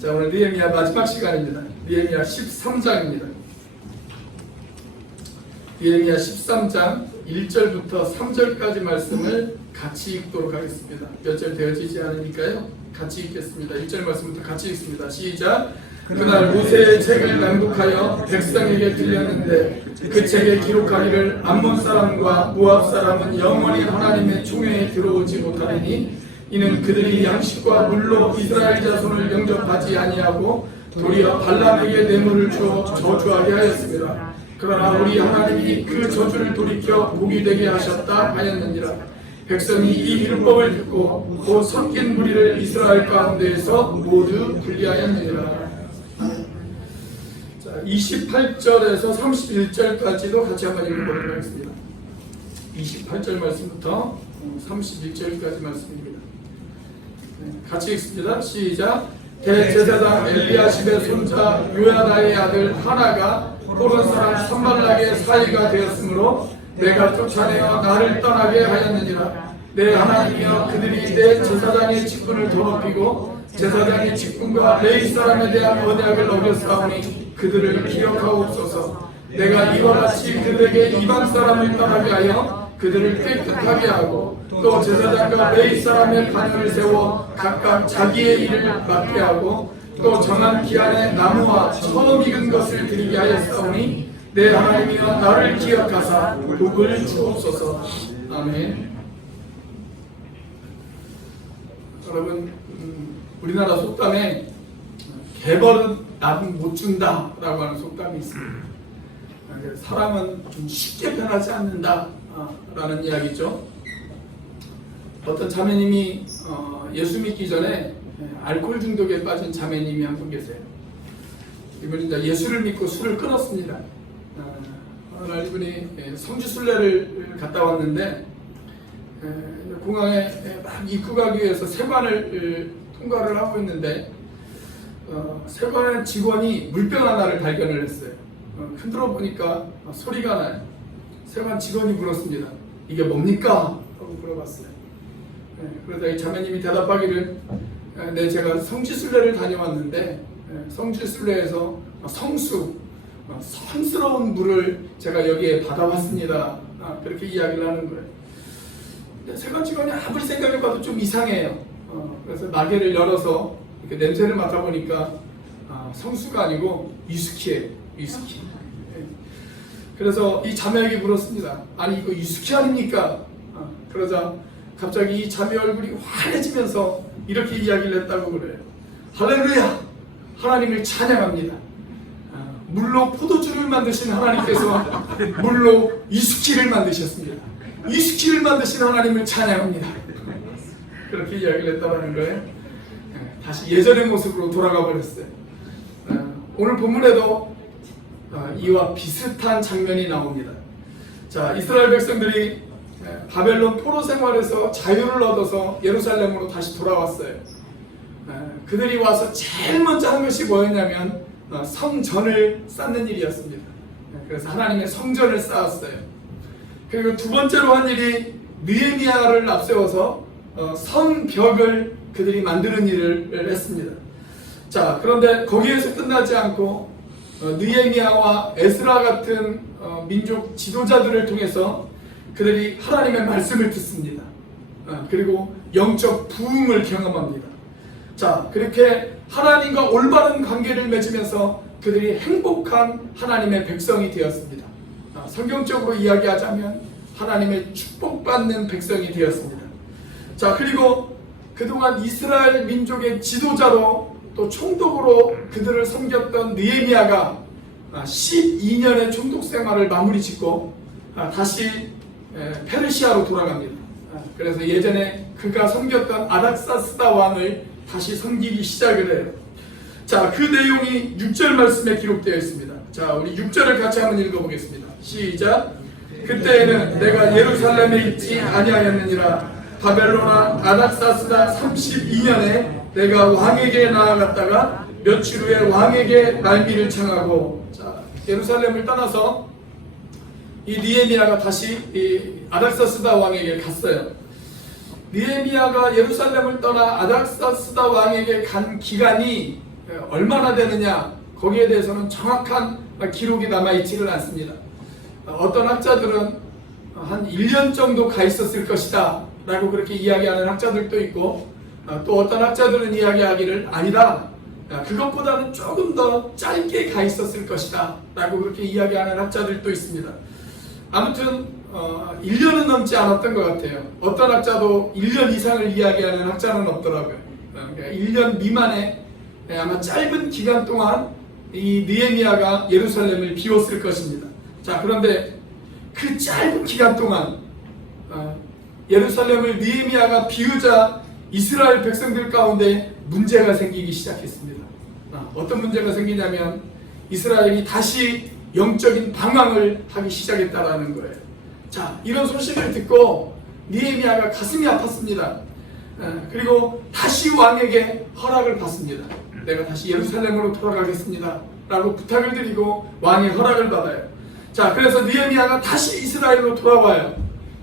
자, 오늘 느헤미야 마지막 시간입니다. 느헤미야 13장입니다. 느헤미야 13장 1절부터 3절까지 말씀을 같이 읽도록 하겠습니다. 몇 절 되어지지 않으니까요. 같이 읽겠습니다. 1절 말씀부터 같이 읽습니다. 시작! 그날 모세의 책을 낭독하여 백성에게 들렸는데 그 책에 기록하기를 암몬 사람과 모압 사람은 영원히 하나님의 총회에 들어오지 못하리니 이는 그들이 양식과 물로 이스라엘 자손을 영접하지 아니하고 도리어 발람에게 뇌물을 주어 저주하게 하였습니다. 그러나 우리 하나님이 그 저주를 돌이켜 복이 되게 하셨다 하였느니라. 백성이 이 율법을 듣고 그 섞인 무리를 이스라엘 가운데에서 모두 분리하였느니라. 자, 28절에서 31절까지도 같이 한번 읽어보도록 하겠습니다. 28절 말씀부터 31절까지 말씀입니다. 같이 읽습니다. 시작! 대제사장 엘리야십의 손자 요야다의 아들 하나가 호른 사람 산발락의 사이가 되었으므로 내가 쫓아내어 나를 떠나게 하였느니라. 내 하나님이여 그들이 내 제사장의 직분을 더럽히고 제사장의 직분과 레위 사람에 대한 언약을 어겼사오니 그들을 기억하옵소서. 내가 이와 같이 그들에게 이방 사람을 떠나게 하여 그들을 깨끗하게 하고 또 제사장과 레위 사람의 반열을 세워 각각 자기의 일을 맡게 하고 또 정한 기한에 나무와 처음 익은 것을 드리게 하였사오니 내 하나님이여 나를 기억하사 복을 주옵소서. 아멘. 여러분, 우리나라 속담에 개벌은 남 못 준다 라고 하는 속담이 있습니다. 사람은 좀 쉽게 변하지 않는다 라는 이야기죠. 어떤 자매님이 예수 믿기 전에 알코올 중독에 빠진 자매님이 한 분 계세요. 이분이 이제 예수를 믿고 술을 끊었습니다. 어느 날 이분이 성지순례를 갔다 왔는데 공항에 막 입국하기 위해서 세관을 통과를 하고 있는데 세관 직원이 물병 하나를 발견을 했어요. 흔들어 보니까 소리가 나요. 세관 직원이 물었습니다. 이게 뭡니까? 하고 물어봤어요. 그러다 이 자매님이 대답하기를 네, 제가 성지순례를 다녀왔는데 성지순례에서 성스러운 물을 제가 여기에 받아왔습니다. 그렇게 이야기를 하는 거예요. 세관 직원이 아무리 생각해봐도 좀 이상해요. 그래서 마개를 열어서 이렇게 냄새를 맡아보니까 성수가 아니고 위스키예요. 위스키. 그래서 이 자매에게 물었습니다. 아니 이거 위스키 아닙니까? 그러자 갑자기 이 자매 얼굴이 환해지면서 이렇게 이야기를 했다고 그래요. 할렐루야! 하나님을 찬양합니다. 물로 포도주를 만드신 하나님께서 물로 위스키를 만드셨습니다. 위스키를 만드신 하나님을 찬양합니다. 그렇게 이야기를 했다는 거예요. 다시 예전의 모습으로 돌아가 버렸어요. 오늘 본문에도 이와 비슷한 장면이 나옵니다. 자, 이스라엘 백성들이 바벨론 포로 생활에서 자유를 얻어서 예루살렘으로 다시 돌아왔어요. 그들이 와서 제일 먼저 한 것이 뭐였냐면 성전을 쌓는 일이었습니다. 그래서 하나님의 성전을 쌓았어요. 그리고 두 번째로 한 일이 느헤미야를 앞세워서 성벽을 그들이 만드는 일을 했습니다. 자, 그런데 거기에서 끝나지 않고 느헤미야와 에스라 같은 민족 지도자들을 통해서 그들이 하나님의 말씀을 듣습니다. 그리고 영적 부흥을 경험합니다. 자, 그렇게 하나님과 올바른 관계를 맺으면서 그들이 행복한 하나님의 백성이 되었습니다. 성경적으로 이야기하자면 하나님의 축복받는 백성이 되었습니다. 자, 그리고 그동안 이스라엘 민족의 지도자로 또 총독으로 그들을 섬겼던 느헤미야가 12년의 총독 생활을 마무리 짓고 다시 페르시아로 돌아갑니다. 그래서 예전에 그가 섬겼던 아닥사스다 왕을 다시 섬기기 시작을 해요. 자, 그 내용이 6절 말씀에 기록되어 있습니다. 자, 우리 6절을 같이 한번 읽어보겠습니다. 시작! 그때에는 내가 예루살렘에 있지 아니하였느니라. 바벨론아 아닥사스다 32년에 내가 왕에게 나아갔다가 며칠 후에 왕에게 날미를 청하고, 자, 예루살렘을 떠나서 이 느헤미야가 다시 이 아닥사스다 왕에게 갔어요. 느헤미야가 예루살렘을 떠나 아닥사스다 왕에게 간 기간이 얼마나 되느냐, 거기에 대해서는 정확한 기록이 남아있지를 않습니다. 어떤 학자들은 한 1년 정도 가 있었을 것이다 라고 그렇게 이야기하는 학자들도 있고, 또 어떤 학자들은 이야기하기를 아니다, 그것보다는 조금 더 짧게 가 있었을 것이다 라고 그렇게 이야기하는 학자들도 있습니다. 아무튼 1년은 넘지 않았던 것 같아요. 어떤 학자도 1년 이상을 이야기하는 학자는 없더라고요. 그러니까 1년 미만의 아마 짧은 기간 동안 이 느헤미야가 예루살렘을 비웠을 것입니다. 자, 그런데 그 짧은 기간 동안 예루살렘을 느헤미야가 비우자 이스라엘 백성들 가운데 문제가 생기기 시작했습니다. 어떤 문제가 생기냐면 이스라엘이 다시 영적인 방황을 하기 시작했다라는 거예요. 자, 이런 소식을 듣고 느헤미야가 가슴이 아팠습니다. 그리고 다시 왕에게 허락을 받습니다. 내가 다시 예루살렘으로 돌아가겠습니다 라고 부탁을 드리고 왕의 허락을 받아요. 자, 그래서 느헤미야가 다시 이스라엘로 돌아와요.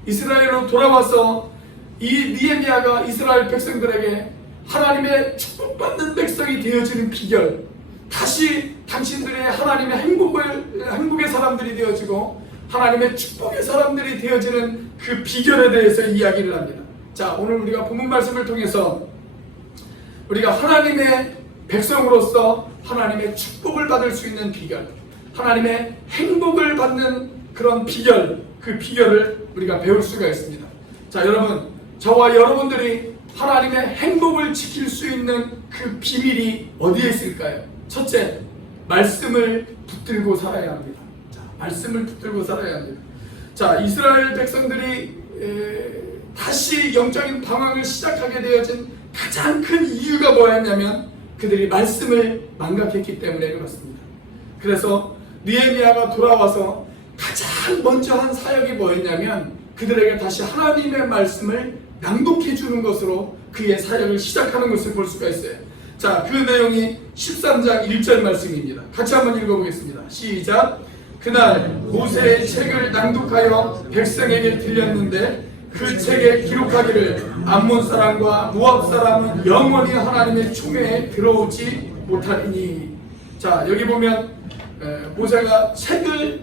이스라엘로 돌아와서 이 느헤미야가 이스라엘 백성들에게 하나님의 축복받는 백성이 되어지는 비결, 다시 당신들의 하나님의 행복의 사람들이 되어지고 하나님의 축복의 사람들이 되어지는 그 비결에 대해서 이야기를 합니다. 자, 오늘 우리가 본문 말씀을 통해서 우리가 하나님의 백성으로서 하나님의 축복을 받을 수 있는 비결, 하나님의 행복을 받는 그런 비결, 그 비결을 우리가 배울 수가 있습니다. 자, 여러분, 저와 여러분들이 하나님의 행복을 지킬 수 있는 그 비밀이 어디에 있을까요? 첫째, 말씀을 붙들고 살아야 합니다. 자, 말씀을 붙들고 살아야 합니다. 자, 이스라엘 백성들이 다시 영적인 방황을 시작하게 되어진 가장 큰 이유가 뭐였냐면 그들이 말씀을 망각했기 때문에 그렇습니다. 그래서 느헤미야가 돌아와서 가장 먼저 한 사역이 뭐였냐면 그들에게 다시 하나님의 말씀을 낭독해 주는 것으로 그의 사역을 시작하는 것을 볼 수가 있어요. 자, 그 내용이 13장 1절 말씀입니다. 같이 한번 읽어보겠습니다. 시작. 그날 모세의 책을 낭독하여 백성에게 들렸는데 그 책에 기록하기를 암몬 사람과 모압 사람은 영원히 하나님의 총회에 들어오지 못하리니. 자, 여기 보면 모세가 책을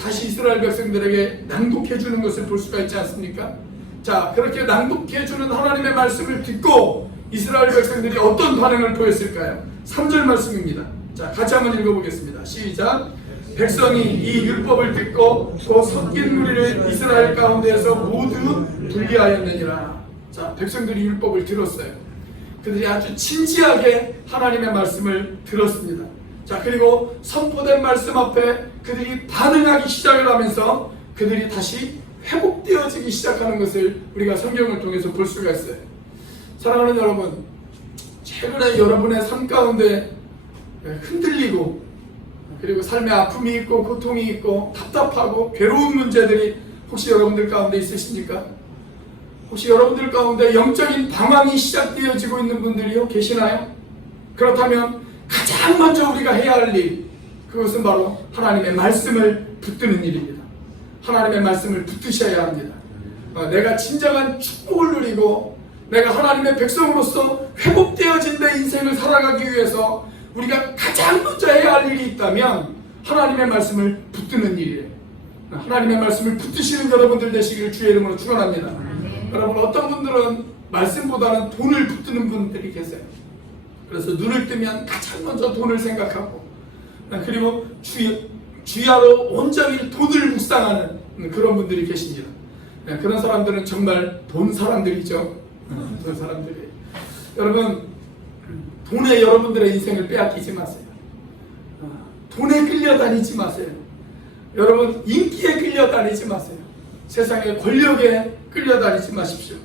다시 이스라엘 백성들에게 낭독해 주는 것을 볼 수가 있지 않습니까? 자, 그렇게 낭독해 주는 하나님의 말씀을 듣고 이스라엘 백성들이 어떤 반응을 보였을까요? 3절 말씀입니다. 자, 같이 한번 읽어보겠습니다. 시작. 백성이 이 율법을 듣고 그 섞인 무리를 이스라엘 가운데에서 모두 분리하였느니라. 자, 백성들이 율법을 들었어요. 그들이 아주 진지하게 하나님의 말씀을 들었습니다. 자, 그리고 선포된 말씀 앞에 그들이 반응하기 시작을 하면서 그들이 다시 회복되어지기 시작하는 것을 우리가 성경을 통해서 볼 수가 있어요. 사랑하는 여러분, 최근에 여러분의 삶 가운데 흔들리고 그리고 삶에 아픔이 있고 고통이 있고 답답하고 괴로운 문제들이 혹시 여러분들 가운데 있으십니까? 혹시 여러분들 가운데 영적인 방황이 시작되어지고 있는 분들이 계시나요? 그렇다면 가장 먼저 우리가 해야 할 일, 그것은 바로 하나님의 말씀을 붙드는 일입니다. 하나님의 말씀을 붙드셔야 합니다. 내가 진정한 축복을 누리고 내가 하나님의 백성으로서 회복되어진 내 인생을 살아가기 위해서 우리가 가장 먼저 해야 할 일이 있다면 하나님의 말씀을 붙드는 일이에요. 하나님의 말씀을 붙드시는 여러분들 되시기를 주의 이름으로 축원합니다. 여러분, 어떤 분들은 말씀보다는 돈을 붙드는 분들이 계세요. 그래서 눈을 뜨면 가장 먼저 돈을 생각하고 그리고 주야로 온전히 돈을 묵상하는 그런 분들이 계십니다. 그런 사람들은 정말 돈 사람들이죠. 돈 사람들이. 여러분, 돈에 여러분들의 인생을 빼앗기지 마세요. 돈에 끌려다니지 마세요. 여러분, 인기에 끌려다니지 마세요. 세상의 권력에 끌려다니지 마십시오.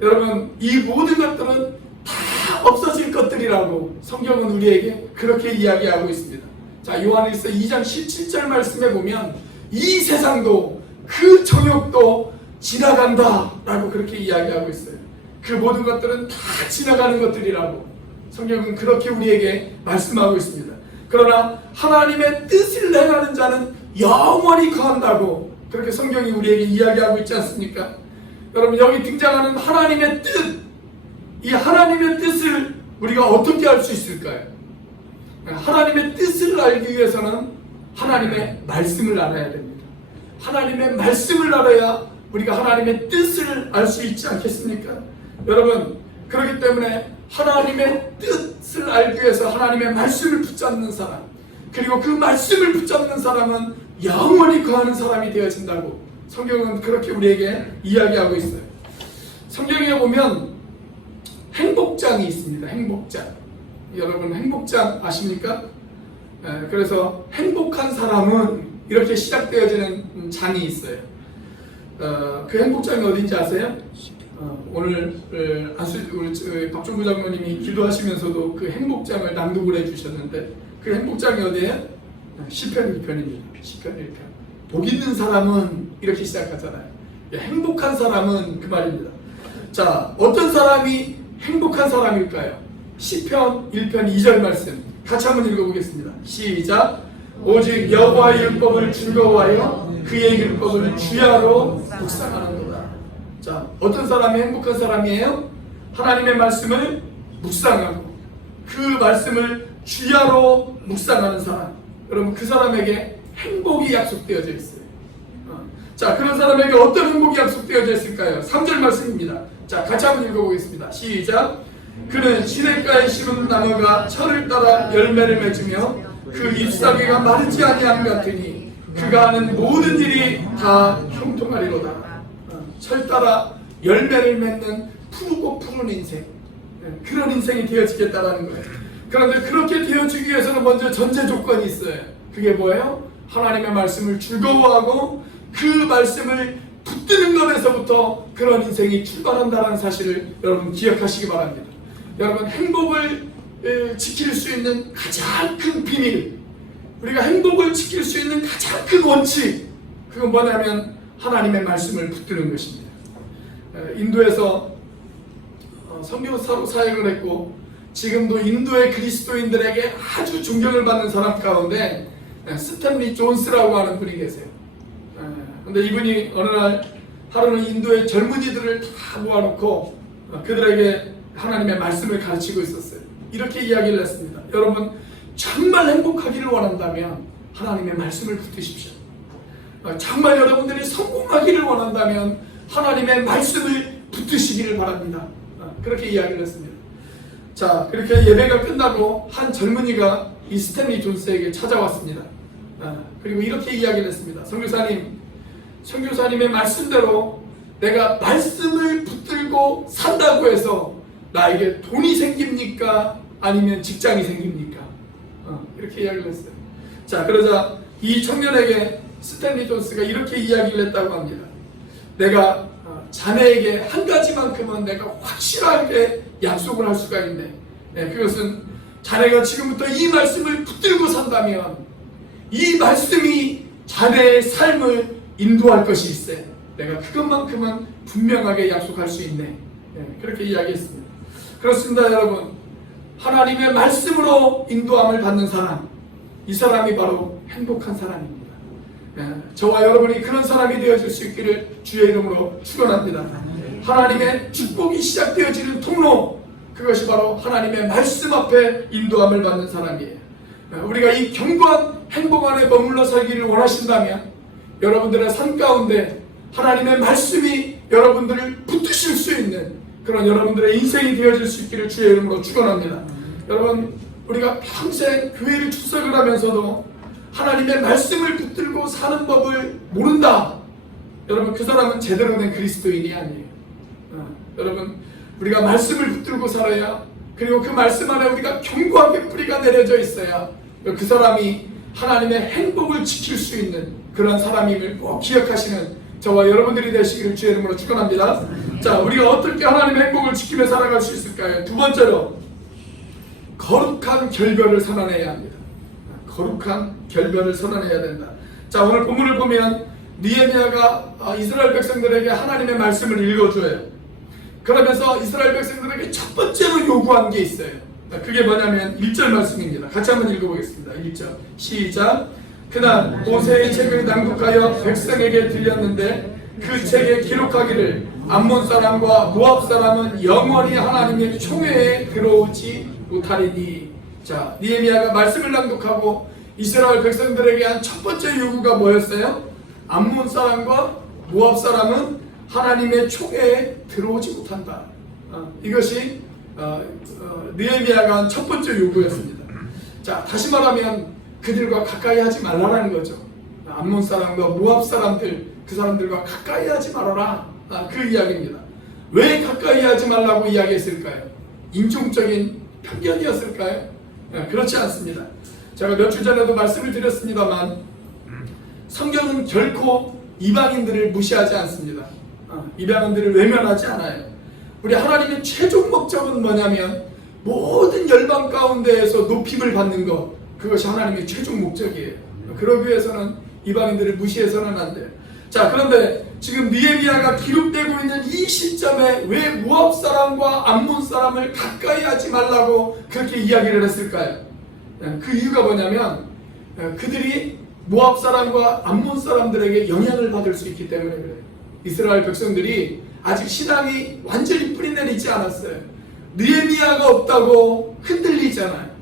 여러분, 이 모든 것들은 다 없어질 것들이라고 성경은 우리에게 그렇게 이야기하고 있습니다. 자, 요한일서 2장 17절 말씀에 보면 이 세상도 그 정욕도 지나간다 라고 그렇게 이야기하고 있어요. 그 모든 것들은 다 지나가는 것들이라고 성경은 그렇게 우리에게 말씀하고 있습니다. 그러나 하나님의 뜻을 행하는 자는 영원히 거한다고 그렇게 성경이 우리에게 이야기하고 있지 않습니까? 여러분, 여기 등장하는 하나님의 뜻, 이 하나님의 뜻을 우리가 어떻게 알 수 있을까요? 하나님의 뜻을 알기 위해서는 하나님의 말씀을 알아야 됩니다. 하나님의 말씀을 알아야 우리가 하나님의 뜻을 알 수 있지 않겠습니까? 여러분, 그렇기 때문에 하나님의 뜻을 알기 위해서 하나님의 말씀을 붙잡는 사람, 그리고 그 말씀을 붙잡는 사람은 영원히 거하는 사람이 되어진다고 성경은 그렇게 우리에게 이야기하고 있어요. 성경에 보면 행복장이 있습니다. 행복장. 여러분 행복장 아십니까? 그래서 행복한 사람은 이렇게 시작되어지는 장이 있어요. 그 행복장이 어딘지 아세요? 오늘 우리 박종구 장로님이 기도하시면서도 그 행복장을 낭독을 해주셨는데 그 행복장이 어디예요? 시편 1편입니다. 시편 1편. 복 있는 사람은 이렇게 시작하잖아요. 행복한 사람은 그 말입니다. 자, 어떤 사람이 행복한 사람일까요? 시편 1편 2절 말씀 같이 한번 읽어보겠습니다. 시작. 오직 여호와의 율법을 즐거워하여 그의 율법을 주야로 묵상하는도다. 자, 어떤 사람이 행복한 사람이에요? 하나님의 말씀을 묵상하고 그 말씀을 주야로 묵상하는 사람. 여러분, 그 사람에게 행복이 약속되어져 있어요. 자, 그런 사람에게 어떤 행복이 약속되어져 있을까요? 3절 말씀입니다. 자, 같이 한번 읽어보겠습니다. 시작. 그는 시냇가에 심은 나무가 철을 따라 열매를 맺으며 그 잎사귀가 마르지 아니함 같으니 그가 하는 모든 일이 다 형통하리로다. 철 따라 열매를 맺는 푸르고 푸른 인생, 그런 인생이 되어지겠다라는 거예요. 그런데 그렇게 되어지기 위해서는 먼저 전제 조건이 있어요. 그게 뭐예요? 하나님의 말씀을 즐거워하고 그 말씀을 붙드는 것에서부터 그런 인생이 출발한다는 사실을 여러분 기억하시기 바랍니다. 여러분, 행복을 지킬 수 있는 가장 큰 비밀, 우리가 행복을 지킬 수 있는 가장 큰 원칙, 그건 뭐냐면 하나님의 말씀을 붙드는 것입니다. 인도에서 선교사로 사역을 했고 지금도 인도의 그리스도인들에게 아주 존경을 받는 사람 가운데 스탠리 존스라고 하는 분이 계세요. 근데 이분이 어느 날 하루는 인도의 젊은이들을 다 모아놓고 그들에게 하나님의 말씀을 가르치고 있었어요. 이렇게 이야기를 했습니다. 여러분, 정말 행복하기를 원한다면 하나님의 말씀을 붙드십시오. 정말 여러분들이 성공하기를 원한다면 하나님의 말씀을 붙드시기를 바랍니다. 그렇게 이야기를 했습니다. 자, 그렇게 예배가 끝나고 한 젊은이가 이 스탠리 존스에게 찾아왔습니다. 그리고 이렇게 이야기를 했습니다. 선교사님의 말씀대로 내가 말씀을 붙들고 산다고 해서 나에게 돈이 생깁니까? 아니면 직장이 생깁니까? 이렇게 이야기를 했어요. 자, 그러자 이 청년에게 스탠리 존스가 이렇게 이야기를 했다고 합니다. 내가 자네에게 한 가지만큼은 내가 확실하게 약속을 할 수가 있네. 그것은 자네가 지금부터 이 말씀을 붙들고 산다면 이 말씀이 자네의 삶을 인도할 것이 있어. 내가 그것만큼은 분명하게 약속할 수 있네. 그렇게 이야기했습니다. 그렇습니다, 여러분. 하나님의 말씀으로 인도함을 받는 사람, 이 사람이 바로 행복한 사람입니다. 저와 여러분이 그런 사람이 되어질 수 있기를 주의 이름으로 축원합니다. 하나님의 축복이 시작되어지는 통로, 그것이 바로 하나님의 말씀 앞에 인도함을 받는 사람이에요. 우리가 이 견고한 행복 안에 머물러 살기를 원하신다면 여러분들의 삶 가운데 하나님의 말씀이 여러분들을 붙드실 수 있는 그런 여러분들의 인생이 되어질 수 있기를 주의 이름으로 축원합니다. 여러분, 우리가 평생 교회를 출석을 하면서도 하나님의 말씀을 붙들고 사는 법을 모른다. 여러분, 그 사람은 제대로 된 그리스도인이 아니에요. 여러분, 우리가 말씀을 붙들고 살아야, 그리고 그 말씀 안에 우리가 견고하게 뿌리가 내려져 있어야 그 사람이 하나님의 행복을 지킬 수 있는 그런 사람임을 꼭 기억하시는 저와 여러분들이 되시기를 주의 이름으로 축원합니다. 자, 우리가 어떻게 하나님의 행복을 지키며 살아갈 수 있을까요? 두 번째로, 거룩한 결별을 선언해야 합니다. 거룩한 결별을 선언해야 된다. 자, 오늘 본문을 보면 느헤미야가 이스라엘 백성들에게 하나님의 말씀을 읽어줘요. 그러면서 이스라엘 백성들에게 첫 번째로 요구한 게 있어요. 그게 뭐냐면 1절 말씀입니다. 같이 한번 읽어보겠습니다. 1절 시작. 그날 모세의 책을 낭독하여 백성에게 들렸는데 그 책에 기록하기를 암몬 사람과 모압 사람은 영원히 하나님의 총회에 들어오지 못하리니. 자, 느헤미야가 말씀을 낭독하고 이스라엘 백성들에게 한 첫 번째 요구가 뭐였어요? 암몬 사람과 모압 사람은 하나님의 총회에 들어오지 못한다. 이것이 느헤미야가 한 첫 번째 요구였습니다. 자, 다시 말하면 그들과 가까이 하지 말라라는 거죠. 암몬 사람과 모압 사람들, 그 사람들과 가까이 하지 말아라. 그 이야기입니다. 왜 가까이 하지 말라고 이야기했을까요? 인종적인 편견이었을까요? 그렇지 않습니다. 제가 몇 주 전에도 말씀을 드렸습니다만 성경은 결코 이방인들을 무시하지 않습니다. 이방인들을 외면하지 않아요. 우리 하나님의 최종 목적은 뭐냐면 모든 열방 가운데에서 높임을 받는 것, 그것이 하나님의 최종 목적이에요. 그러기 위해서는 이방인들을 무시해서는 안 돼요. 자, 그런데 지금 느헤미야가 기록되고 있는 이 시점에 왜 모압 사람과 암몬 사람을 가까이 하지 말라고 그렇게 이야기를 했을까요? 그 이유가 뭐냐면 그들이 모압 사람과 암몬 사람들에게 영향을 받을 수 있기 때문에 그래요. 이스라엘 백성들이 아직 신앙이 완전히 뿌리내리지 않았어요. 느헤미야가 없다고 흔들리잖아요.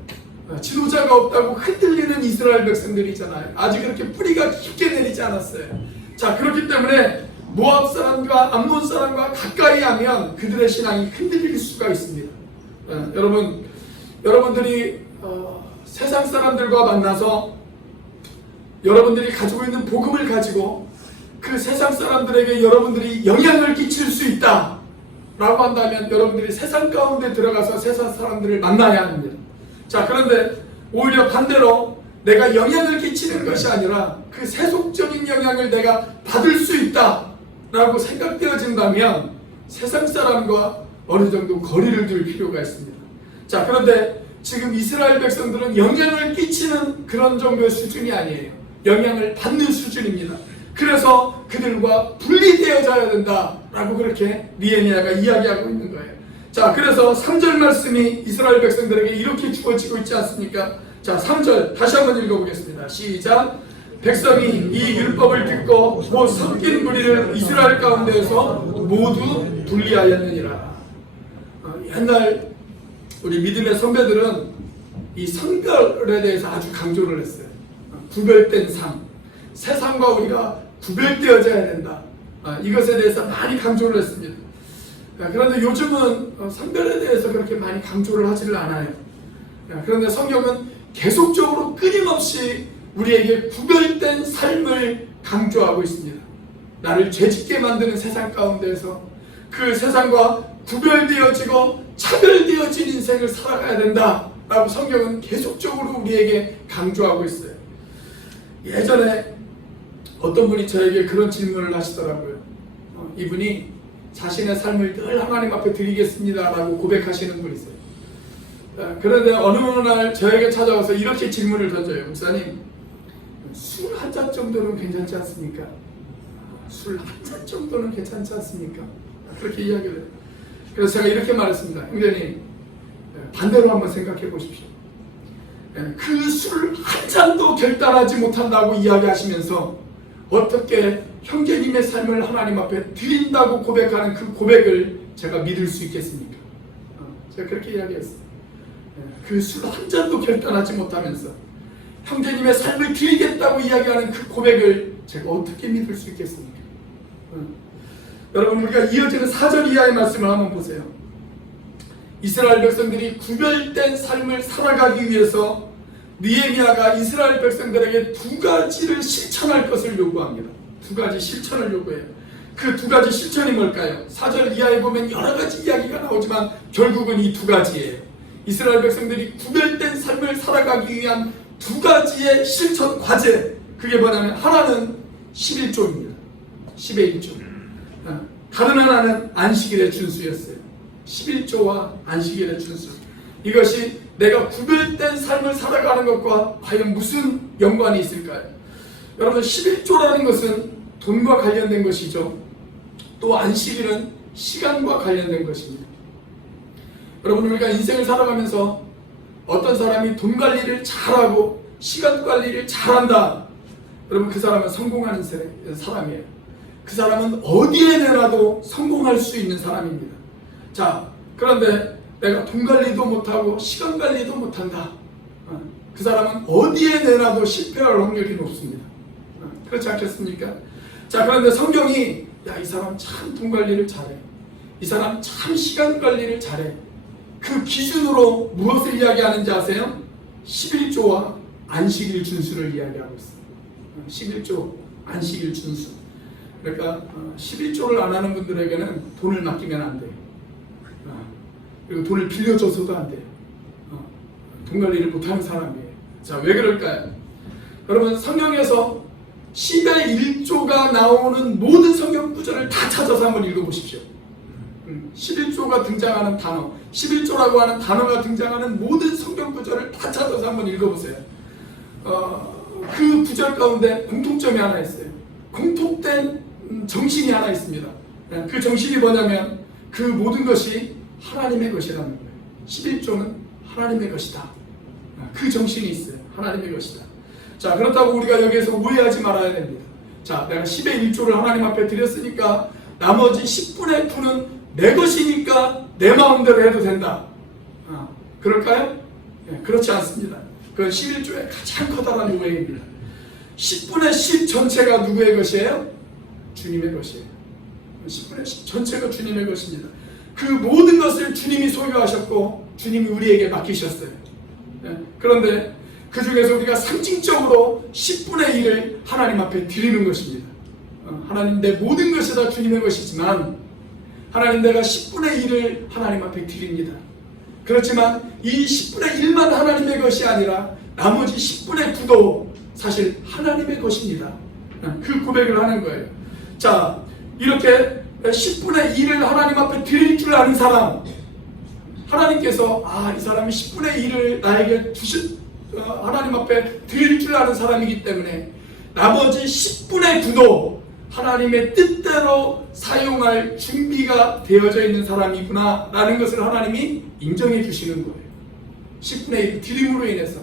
지도자가 없다고 흔들리는 이스라엘 백성들이잖아요. 아직 그렇게 뿌리가 깊게 내리지 않았어요. 자, 그렇기 때문에 모압 사람과 암몬 사람과 가까이 하면 그들의 신앙이 흔들릴 수가 있습니다. 여러분들이 세상 사람들과 만나서 여러분들이 가지고 있는 복음을 가지고 그 세상 사람들에게 여러분들이 영향을 끼칠 수 있다 라고 한다면 여러분들이 세상 가운데 들어가서 세상 사람들을 만나야 합니다. 자, 그런데 오히려 반대로 내가 영향을 끼치는 것이 아니라 그 세속적인 영향을 내가 받을 수 있다 라고 생각되어진다면 세상 사람과 어느 정도 거리를 둘 필요가 있습니다. 자, 그런데 지금 이스라엘 백성들은 영향을 끼치는 그런 정도의 수준이 아니에요. 영향을 받는 수준입니다. 그래서 그들과 분리되어져야 된다라고 그렇게 느헤미야가 이야기하고 있는 거예요. 자, 그래서 3절 말씀이 이스라엘 백성들에게 이렇게 주어지고 있지 않습니까? 자, 3절 다시 한번 읽어보겠습니다. 시작. 백성이 이 율법을 듣고 곧 섞인 무리를 이스라엘 가운데에서 모두 분리하였느니라. 옛날 우리 믿음의 선배들은 이 성별에 대해서 아주 강조를 했어요. 구별된 삶, 세상과 우리가 구별되어져야 된다. 이것에 대해서 많이 강조를 했습니다. 그런데 요즘은 성별에 대해서 그렇게 많이 강조를 하지를 않아요. 그런데 성경은 계속적으로 끊임없이 우리에게 구별된 삶을 강조하고 있습니다. 나를 죄짓게 만드는 세상 가운데서 그 세상과 구별되어지고 차별되어진 인생을 살아가야 된다라고 성경은 계속적으로 우리에게 강조하고 있어요. 예전에 어떤 분이 저에게 그런 질문을 하시더라고요. 이분이 자신의 삶을 늘 하나님 앞에 드리겠습니다 라고 고백하시는 분이세요. 그런데 어느 날 저에게 찾아와서 이렇게 질문을 던져요. 목사님, 술 한 잔 정도는 괜찮지 않습니까? 술 한 잔 정도는 괜찮지 않습니까? 그렇게 이야기를 해요. 그래서 제가 이렇게 말했습니다. 형제님, 반대로 한번 생각해 보십시오. 그 술 한 잔도 결단하지 못한다고 이야기하시면서 어떻게 형제님의 삶을 하나님 앞에 드린다고 고백하는 그 고백을 제가 믿을 수 있겠습니까? 제가 그렇게 이야기했어요. 그 술 한 잔도 결단하지 못하면서 형제님의 삶을 드리겠다고 이야기하는 그 고백을 제가 어떻게 믿을 수 있겠습니까? 여러분, 우리가 이어지는 4절 이하의 말씀을 한번 보세요. 이스라엘 백성들이 구별된 삶을 살아가기 위해서 느헤미야가 이스라엘 백성들에게 두 가지를 실천할 것을 요구합니다. 두 가지 실천을 요구해요. 그 두 가지 실천이 뭘까요? 4절 이하에 보면 여러 가지 이야기가 나오지만 결국은 이 두 가지예요. 이스라엘 백성들이 구별된 삶을 살아가기 위한 두 가지의 실천 과제, 그게 뭐냐면 하나는 11조입니다. 10의 1조. 다른 하나는 안식일의 준수였어요. 11조와 안식일의 준수. 이것이 내가 구별된 삶을 살아가는 것과 과연 무슨 연관이 있을까요? 여러분, 11조라는 것은 돈과 관련된 것이죠. 또 안식일은 시간과 관련된 것입니다. 여러분, 우리가 인생을 살아가면서 어떤 사람이 돈 관리를 잘하고 시간 관리를 잘한다. 여러분, 그 사람은 성공하는 사람이에요. 그 사람은 어디에 내놔도 성공할 수 있는 사람입니다. 자, 그런데 내가 돈 관리도 못하고 시간 관리도 못한다. 그 사람은 어디에 내놔도 실패할 확률이 높습니다. 그렇지 않겠습니까? 자, 그런데 성경이 야, 이 사람 참 돈 관리를 잘해. 이 사람 참 시간 관리를 잘해. 그 기준으로 무엇을 이야기하는지 아세요? 11조와 안식일 준수를 이야기하고 있어요. 11조 안식일 준수. 그러니까 11조를 안 하는 분들에게는 돈을 맡기면 안 돼요. 그리고 돈을 빌려줘서도 안 돼요. 돈 관리를 못하는 사람이에요. 자, 왜 그럴까요? 여러분, 성경에서 10의 1조가 나오는 모든 성경 구절을 다 찾아서 한번 읽어보십시오. 11조가 등장하는 단어, 11조라고 하는 단어가 등장하는 모든 성경 구절을 다 찾아서 한번 읽어보세요. 그 구절 가운데 공통점이 하나 있어요. 공통된 정신이 하나 있습니다. 그 정신이 뭐냐면 그 모든 것이 하나님의 것이라는 거예요. 11조는 하나님의 것이다. 그 정신이 있어요. 하나님의 것이다. 자, 그렇다고 우리가 여기에서 오해하지 말아야 됩니다. 자, 내가 10의 1조를 하나님 앞에 드렸으니까 나머지 10분의 9는 내 것이니까 내 마음대로 해도 된다. 그럴까요? 네, 그렇지 않습니다. 그건 11조의 가장 커다란 오해입니다. 10분의 10 전체가 누구의 것이에요? 주님의 것이에요. 10분의 10 전체가 주님의 것입니다. 그 모든 것을 주님이 소유하셨고 주님이 우리에게 맡기셨어요. 네, 그런데 그 중에서 우리가 상징적으로 10분의 1을 하나님 앞에 드리는 것입니다. 하나님, 내 모든 것이 다 주님의 것이지만 하나님, 내가 10분의 1을 하나님 앞에 드립니다. 그렇지만 이 10분의 1만 하나님의 것이 아니라 나머지 10분의 9도 사실 하나님의 것입니다. 그 고백을 하는 거예요. 자, 이렇게 10분의 1을 하나님 앞에 드릴 줄 아는 사람, 하나님께서 이 사람이 10분의 1을 나에게 하나님 앞에 드릴 줄 아는 사람이기 때문에 나머지 10분의 9도 하나님의 뜻대로 사용할 준비가 되어져 있는 사람이구나 라는 것을 하나님이 인정해 주시는 거예요. 10분의 1 드림으로 인해서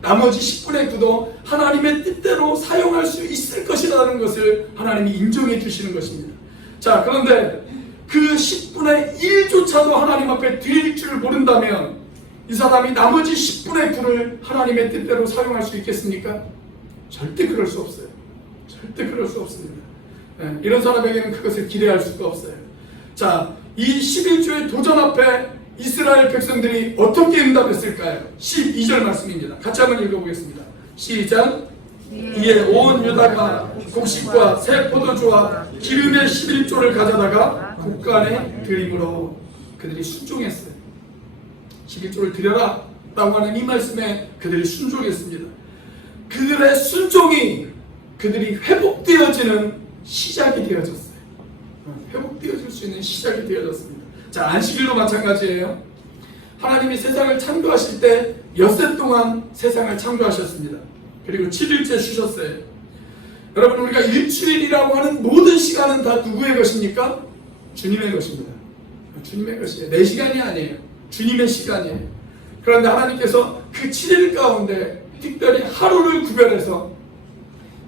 나머지 10분의 9도 하나님의 뜻대로 사용할 수 있을 것이라는 것을 하나님이 인정해 주시는 것입니다. 자, 그런데 그 10분의 1조차도 하나님 앞에 드릴 줄 모른다면 이 사람이 나머지 10분의 9를 하나님의 뜻대로 사용할 수 있겠습니까? 절대 그럴 수 없어요. 절대 그럴 수 없습니다. 네, 이런 사람에게는 그것을 기대할 수가 없어요. 자, 이 11조의 도전 앞에 이스라엘 백성들이 어떻게 응답했을까요? 12절 말씀입니다. 같이 한번 읽어보겠습니다. 시작. 이에 온 유다가 곡식과 새 포도주와 기름의 11조를 가져다가 곳간에 드림으로 그들이 순종했어요. 11조를 드려라 라고 하는 이 말씀에 그들이 순종했습니다. 그들의 순종이 그들이 회복되어지는 시작이 되어졌어요. 회복되어질 수 있는 시작이 되어졌습니다. 자, 안식일도 마찬가지예요. 하나님이 세상을 창조하실 때 엿새 동안 세상을 창조하셨습니다. 그리고 7일째 쉬셨어요. 여러분, 우리가 일주일이라고 하는 모든 시간은 다 누구의 것입니까? 주님의 것입니다. 주님의 것이에요. 내 시간이 아니에요. 주님의 시간이에요. 그런데 하나님께서 그 7일 가운데 특별히 하루를 구별해서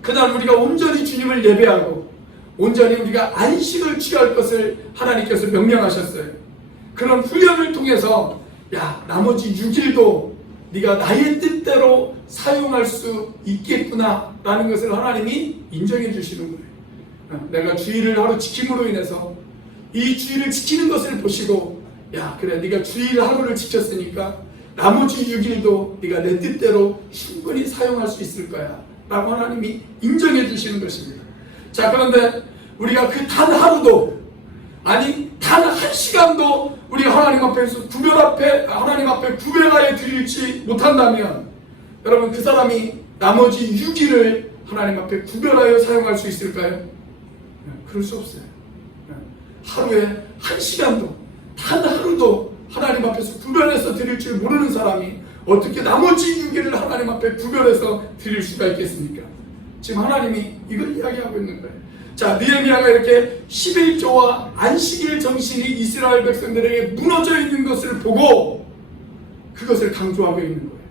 그날 우리가 온전히 주님을 예배하고 온전히 우리가 안식을 취할 것을 하나님께서 명령하셨어요. 그런 훈련을 통해서 나머지 6일도 네가 나의 뜻대로 사용할 수 있겠구나 라는 것을 하나님이 인정해 주시는 거예요. 내가 주일을 하루 지킴으로 인해서 이 주일을 지키는 것을 보시고 그래, 네가 주일 하루를 지켰으니까 나머지 6일도 네가 내 뜻대로 충분히 사용할 수 있을 거야 라고 하나님이 인정해 주시는 것입니다. 자, 그런데 우리가 그 단 하루도, 아니 단 한 시간도 우리가 하나님 앞에서 하나님 앞에 구별하여 드리지 못한다면 여러분, 그 사람이 나머지 6일을 하나님 앞에 구별하여 사용할 수 있을까요? 그럴 수 없어요. 하루에 한 시간도, 단 하루도 하나님 앞에서 구별해서 드릴 줄 모르는 사람이 어떻게 나머지 6일을 하나님 앞에 구별해서 드릴 수가 있겠습니까? 지금 하나님이 이걸 이야기하고 있는 거예요. 자, 느헤미야가 이렇게 11조와 안식일 정신이 이스라엘 백성들에게 무너져 있는 것을 보고 그것을 강조하고 있는 거예요.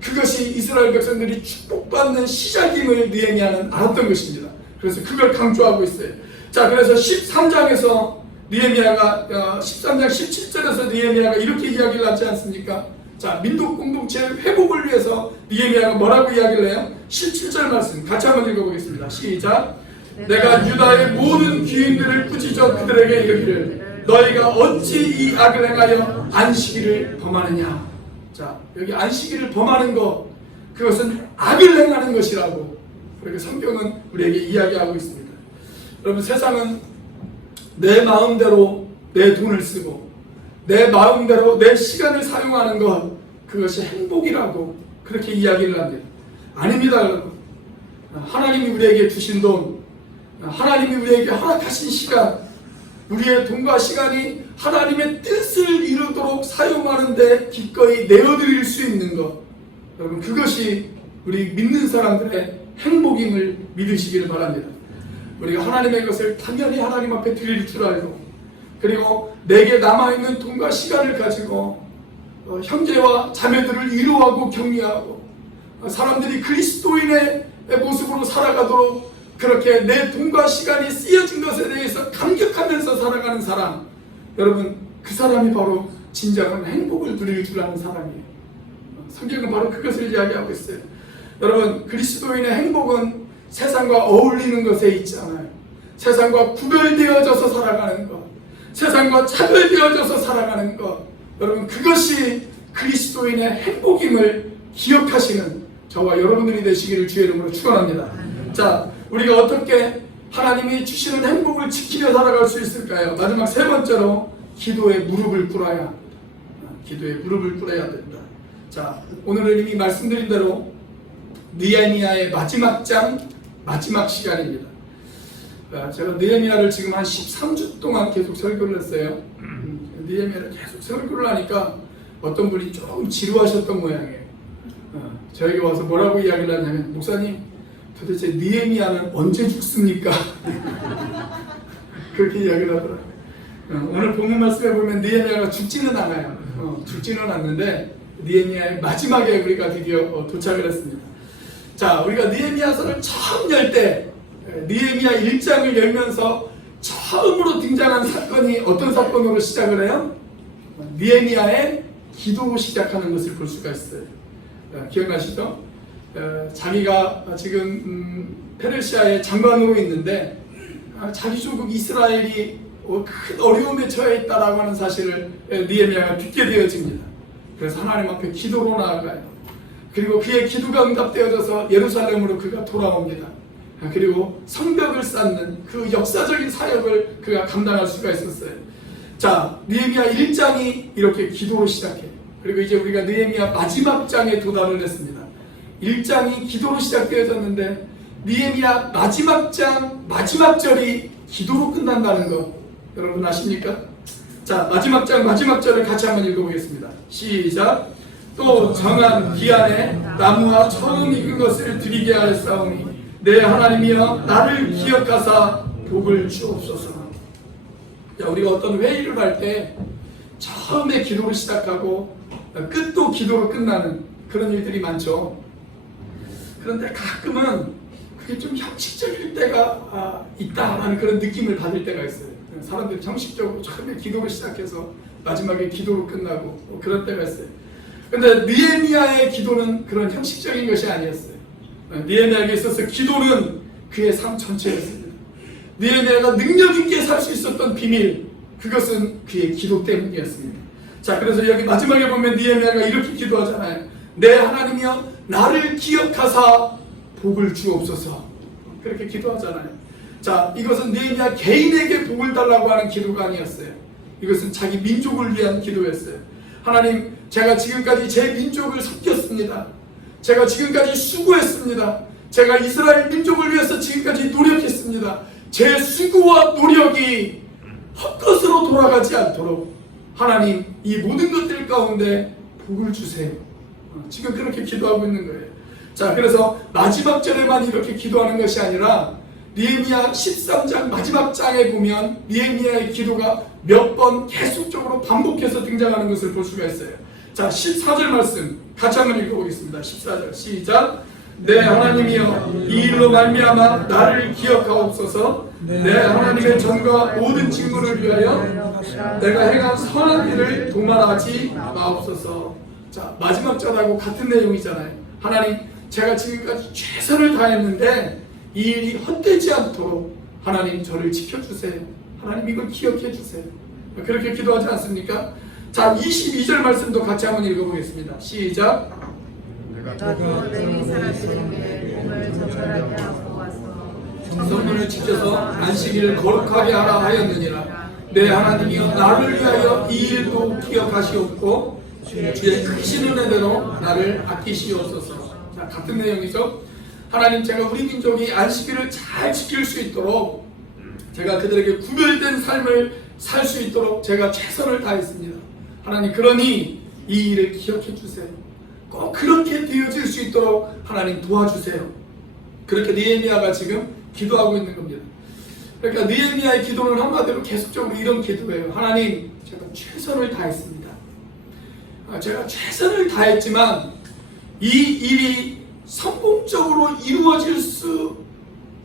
그것이 이스라엘 백성들이 축복받는 시작임을 느헤미야는 알았던 것입니다. 그래서 그걸 강조하고 있어요. 자, 그래서 13장에서 느헤미야가 13장 17절에서 느헤미야가 이렇게 이야기를 하지 않습니까? 자, 민족 공동체 회복을 위해서 느헤미야가 뭐라고 이야기를 해요? 17절 말씀 같이 한번 읽어보겠습니다. 시작. 내가 유다의 모든 귀인들을 꾸짖어 그들에게 이르기를 너희가 어찌 이 악을 행하여 안식일을 범하느냐. 자, 여기 안식일을 범하는 것, 그것은 악을 행하는 것이라고 그렇게 성경은 우리에게 이야기하고 있습니다. 여러분, 세상은 내 마음대로 내 돈을 쓰고 내 마음대로 내 시간을 사용하는 것, 그것이 행복이라고 그렇게 이야기를 합니다. 아닙니다, 여러분. 하나님이 우리에게 주신 돈, 하나님이 우리에게 허락하신 시간, 우리의 돈과 시간이 하나님의 뜻을 이루도록 사용하는데 기꺼이 내어드릴 수 있는 것, 여러분, 그것이 우리 믿는 사람들의 행복임을 믿으시기를 바랍니다. 우리가 하나님의 것을 당연히 하나님 앞에 드릴 줄 알고, 그리고 내게 남아있는 돈과 시간을 가지고 형제와 자매들을 위로하고 격려하고 사람들이 그리스도인의 모습으로 살아가도록 그렇게 내 돈과 시간이 쓰여진 것에 대해서 감격하면서 살아가는 사람, 여러분, 그 사람이 바로 진정한 행복을 누릴 줄 아는 사람이에요. 성경은 바로 그것을 이야기하고 있어요. 여러분, 그리스도인의 행복은 세상과 어울리는 것에 있지 않아요. 세상과 구별되어져서 살아가는 것, 세상과 차별되어져서 살아가는 것, 여러분, 그것이 그리스도인의 행복임을 기억하시는 저와 여러분들이 되시기를 주의 이름으로 축원합니다. 자, 우리가 어떻게 하나님이 주시는 행복을 지키며 살아갈 수 있을까요? 마지막 세 번째로 기도에 무릎을 꿇어야 합니다. 기도에 무릎을 꿇어야 된다. 자, 오늘은 이미 말씀드린 대로 느헤미야의 마지막 장, 마지막 시간입니다. 제가 느헤미야를 지금 한 13주 동안 계속 설교를 했어요. 느헤미야를 계속 설교를 하니까 어떤 분이 조금 지루하셨던 모양이에요. 저에게 와서 뭐라고 이야기를 하냐면, 목사님, 도대체 느헤미야는 언제 죽습니까? 그렇게 이야기를 하더라고요. 오늘 본문 말씀에 보면 느헤미야가 죽지는 않아요. 죽지는 않는데 느헤미야의 마지막에 우리가 드디어 도착을 했습니다. 자, 우리가 느헤미야서를 처음 열 때 느헤미야 1장을 열면서 처음으로 등장한 사건이 어떤 사건으로 시작을 해요? 느헤미야의 기도로 시작하는 것을 볼 수가 있어요. 기억나시죠? 자기가 지금 페르시아의 장관으로 있는데 자기 조국 이스라엘이 큰 어려움에 처해 있다라고 하는 사실을 느헤미야가 듣게 되어집니다. 그래서 하나님 앞에 기도로 나아가요. 그리고 그의 기도가 응답되어져서 예루살렘으로 그가 돌아옵니다. 그리고 성벽을 쌓는 그 역사적인 사역을 그가 감당할 수가 있었어요. 자, 느헤미야 1장이 이렇게 기도로 시작해요. 그리고 이제 우리가 느헤미야 마지막 장에 도달을 했습니다. 1장이 기도로 시작되어졌는데 느헤미야 마지막 장 마지막 절이 기도로 끝난다는 거 여러분 아십니까? 자, 마지막 장 마지막 절을 같이 한번 읽어보겠습니다. 시작. 또 정한 기한에 나무와 처음 익은 것을 드리게 하였사오니 내 하나님이여 나를 기억하사 복을 주옵소서. 자, 우리가 어떤 회의를 할 때 처음에 기도로 시작하고 끝도 기도로 끝나는 그런 일들이 많죠. 그런데 가끔은 그게 좀 형식적일 때가 있다라는 그런 느낌을 받을 때가 있어요. 사람들이 형식적으로 처음에 기도로 시작해서 마지막에 기도로 끝나고 그런 때가 있어요. 그런데 느헤미야의 기도는 그런 형식적인 것이 아니었어요. 느헤미야에게 있어서 기도는 그의 삶 전체였습니다. 느헤미야가 능력 있게 살 수 있었던 비밀, 그것은 그의 기도 때문이었습니다. 자, 그래서 여기 마지막에 보면 느헤미야가 이렇게 기도하잖아요. 내 하나님이여 나를 기억하사 복을 주옵소서. 그렇게 기도하잖아요. 자, 이것은 느헤미야 개인에게 복을 달라고 하는 기도가 아니었어요. 이것은 자기 민족을 위한 기도였어요. 하나님, 제가 지금까지 제 민족을 섬겼습니다. 제가 지금까지 수고했습니다. 제가 이스라엘 민족을 위해서 지금까지 노력했습니다. 제 수고와 노력이 헛것으로 돌아가지 않도록 하나님, 이 모든 것들 가운데 복을 주세요. 지금 그렇게 기도하고 있는 거예요. 자, 그래서 마지막 절에만 이렇게 기도하는 것이 아니라 느헤미야 13장 마지막 장에 보면 느헤미야의 기도가 몇 번 계속적으로 반복해서 등장하는 것을 볼 수가 있어요. 자, 14절 말씀 같이 한번 읽어보겠습니다. 14절 시작. 내 하나님이여 이 일로 말미암아 나를 기억하옵소서. 내 하나님의 전과 모든 직무를 위하여 내가 행한 선한 일을 도말하지 마옵소서. 자, 마지막 절하고 같은 내용이잖아요. 하나님, 제가 지금까지 최선을 다했는데 이 일이 헛되지 않도록 하나님 저를 지켜주세요. 하나님 이걸 기억해 주세요. 그렇게 기도하지 않습니까? 자, 22절 말씀도 같이 한번 읽어보겠습니다. 시작. 내가 또 레위 사람들에게 몸을 적절하게 하고 와서 성문을 지켜서 안식일을 거룩하게 하라 하였느니라. 내 하나님이여 나를 위하여 이 일도 기억하시옵고 주의 크신 은혜대로 나를 아끼시옵소서. 자, 같은 내용이죠. 하나님, 제가 우리 민족이 안식일을 잘 지킬 수 있도록 제가 그들에게 구별된 삶을 살 수 있도록 제가 최선을 다했습니다. 하나님, 그러니 이 일을 기억해 주세요. 꼭 그렇게 되어질 수 있도록 하나님 도와주세요. 그렇게 느헤미야가 지금 기도하고 있는 겁니다. 그러니까 느헤미야의 기도는 한마디로 계속적으로 이런 기도예요. 하나님, 제가 최선을 다했습니다. 제가 최선을 다했지만 이 일이 성공적으로 이루어질 수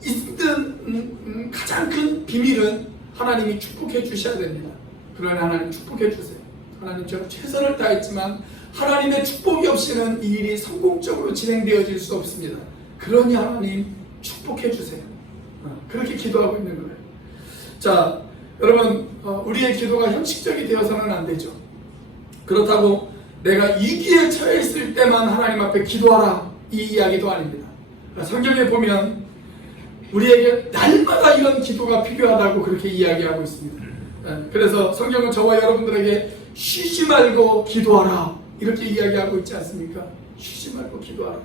있는 가장 큰 비밀은 하나님이 축복해 주셔야 됩니다. 그러니 하나님 축복해 주세요. 하나님, 제가 최선을 다했지만 하나님의 축복이 없이는 이 일이 성공적으로 진행되어질 수 없습니다. 그러니 하나님 축복해 주세요. 그렇게 기도하고 있는 거예요. 자, 여러분, 우리의 기도가 형식적이 되어서는 안 되죠. 그렇다고 내가 위기에 처해 있을 때만 하나님 앞에 기도하라, 이 이야기도 아닙니다. 성경에 보면 우리에게 날마다 이런 기도가 필요하다고 그렇게 이야기하고 있습니다. 그래서 성경은 저와 여러분들에게 쉬지 말고 기도하라, 이렇게 이야기하고 있지 않습니까? 쉬지 말고 기도하라.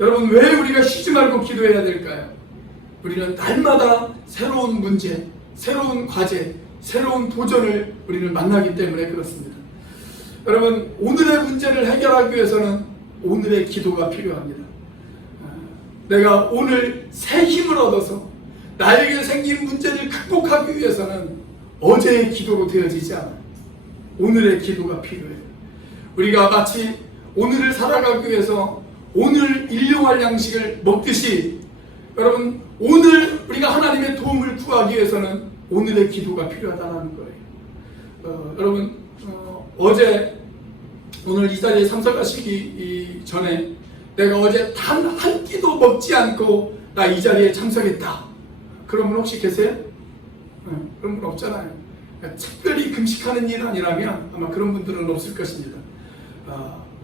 여러분, 왜 우리가 쉬지 말고 기도해야 될까요? 우리는 날마다 새로운 문제, 새로운 과제, 새로운 도전을 우리는 만나기 때문에 그렇습니다. 여러분, 오늘의 문제를 해결하기 위해서는 오늘의 기도가 필요합니다. 내가 오늘 새 힘을 얻어서 나에게 생긴 문제를 극복하기 위해서는 어제의 기도로 되어지지 않아요. 오늘의 기도가 필요해요. 우리가 마치 오늘을 살아가기 위해서 오늘 일용할 양식을 먹듯이, 여러분, 오늘 우리가 하나님의 도움을 구하기 위해서는 오늘의 기도가 필요하다는 거예요. 여러분, 어제 오늘 이 자리에 참석하시기 전에 내가 어제 단 한 끼도 먹지 않고 나 이 자리에 참석했다, 그런 분 혹시 계세요? 그런 분 없잖아요. 특별히 금식하는 일 아니라면 아마 그런 분들은 없을 것입니다.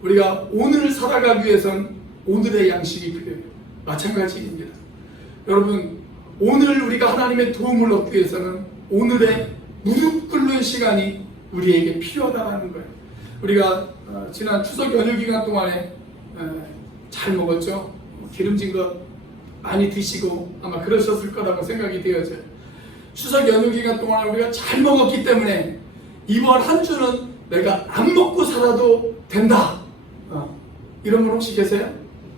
우리가 오늘을 살아가기 위해서는 오늘의 양식이 필요해요. 마찬가지입니다. 여러분, 오늘 우리가 하나님의 도움을 얻기 위해서는 오늘의 무릎 꿇는 시간이 우리에게 필요하다는 거예요. 우리가 지난 추석 연휴 기간 동안에 잘 먹었죠. 기름진 것 많이 드시고 아마 그러셨을 거라고 생각이 되어져요. 추석 연휴 기간 동안 우리가 잘 먹었기 때문에 이번 한 주는 내가 안 먹고 살아도 된다, 이런 분 혹시 계세요?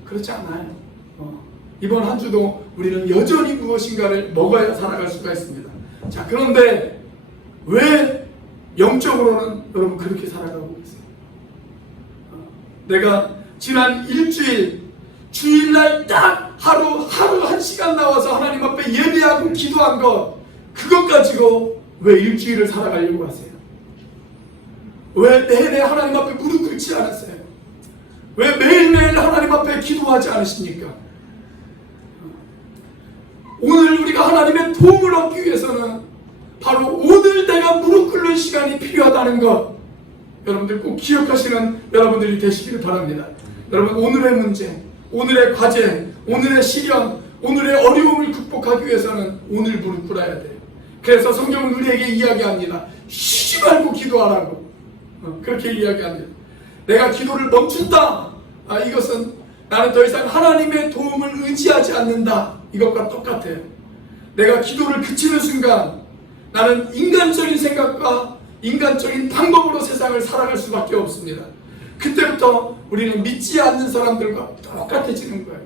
그렇지 않아요. 이번 한 주도 우리는 여전히 무엇인가를 먹어야 살아갈 수가 있습니다. 자, 그런데 왜 영적으로는 여러분 그렇게 살아가고 있어요? 내가 지난 일주일, 주일날 딱 하루 한 시간 나와서 하나님 앞에 예배하고 기도한 것, 그것 가지고 왜 일주일을 살아가려고 하세요? 왜 내내 하나님 앞에 무릎 꿇지 않았어요? 왜 매일매일 하나님 앞에 기도하지 않으십니까? 오늘 우리가 하나님의 도움을 얻기 위해서는 바로 오늘 내가 무릎 꿇는 시간이 필요하다는 것, 여러분들 꼭 기억하시는 여러분들이 되시기를 바랍니다. 여러분, 오늘의 문제, 오늘의 과제, 오늘의 시련, 오늘의 어려움을 극복하기 위해서는 오늘 무릎 꿇어야 돼요. 그래서 성경은 우리에게 이야기합니다. 쉬지 말고 기도하라고. 그렇게 이야기합니다. 내가 기도를 멈춘다, 이것은 나는 더 이상 하나님의 도움을 의지하지 않는다, 이것과 똑같아요. 내가 기도를 그치는 순간 나는 인간적인 생각과 인간적인 방법으로 세상을 살아갈 수밖에 없습니다. 그때부터 우리는 믿지 않는 사람들과 똑같아지는 거예요.